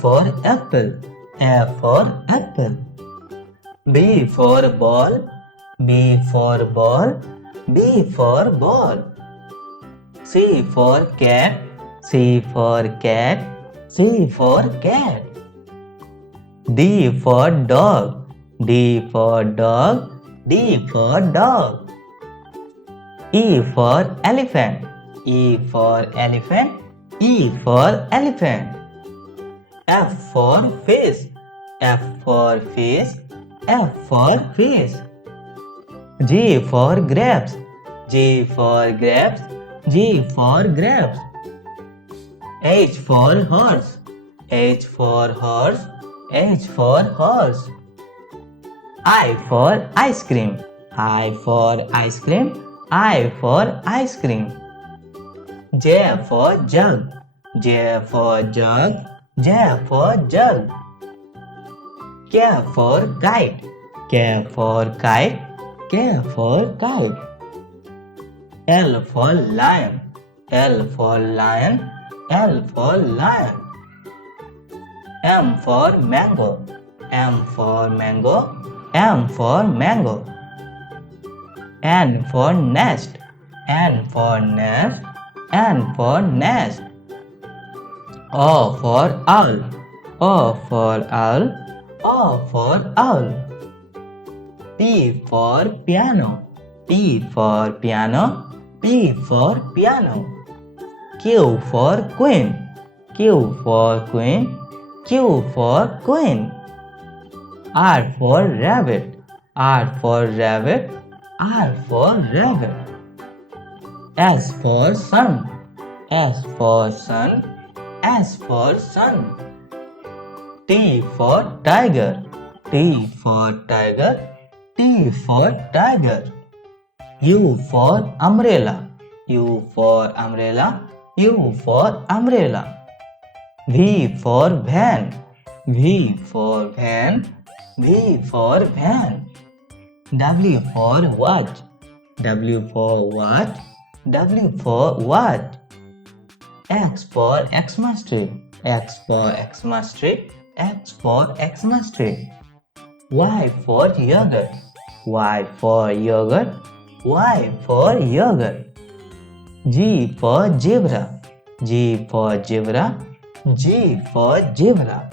for apple, A for apple. B for ball, B for ball, B for ball. C for cat, C for cat, C for cat. D for dog, D for dog, D for dog. E for elephant, E for elephant, E for elephant. F for fish, F for fish, F for fish. G for grapes, G for grapes, G for grapes. H for horse, H for horse, H for horse. I for ice cream, I for ice cream, I for ice cream. J for jug, J for jug, J for jug. K for kite, K for kite, K for kite. L for lion, L for lion, L for lion. M for mango, M for mango, M for mango. N for nest, N for nest, N for nest. O for owl, O for owl, O for owl. P for piano, P for piano, P for piano. Q for queen, Q for queen, Q for queen. R for rabbit, R for rabbit, R for rabbit. S for sun, S for sun, S for sun. T for tiger, T for tiger, T for tiger. U for umbrella, U for umbrella, U for umbrella. V for van, V for van, V for van. W for watch, W for watch, W for watch. X for Xmas tree, X for Xmas tree, X for Xmas tree. Y for yogurt, Y for yogurt, Y for yogurt. G for zebra, G for zebra, G for zebra.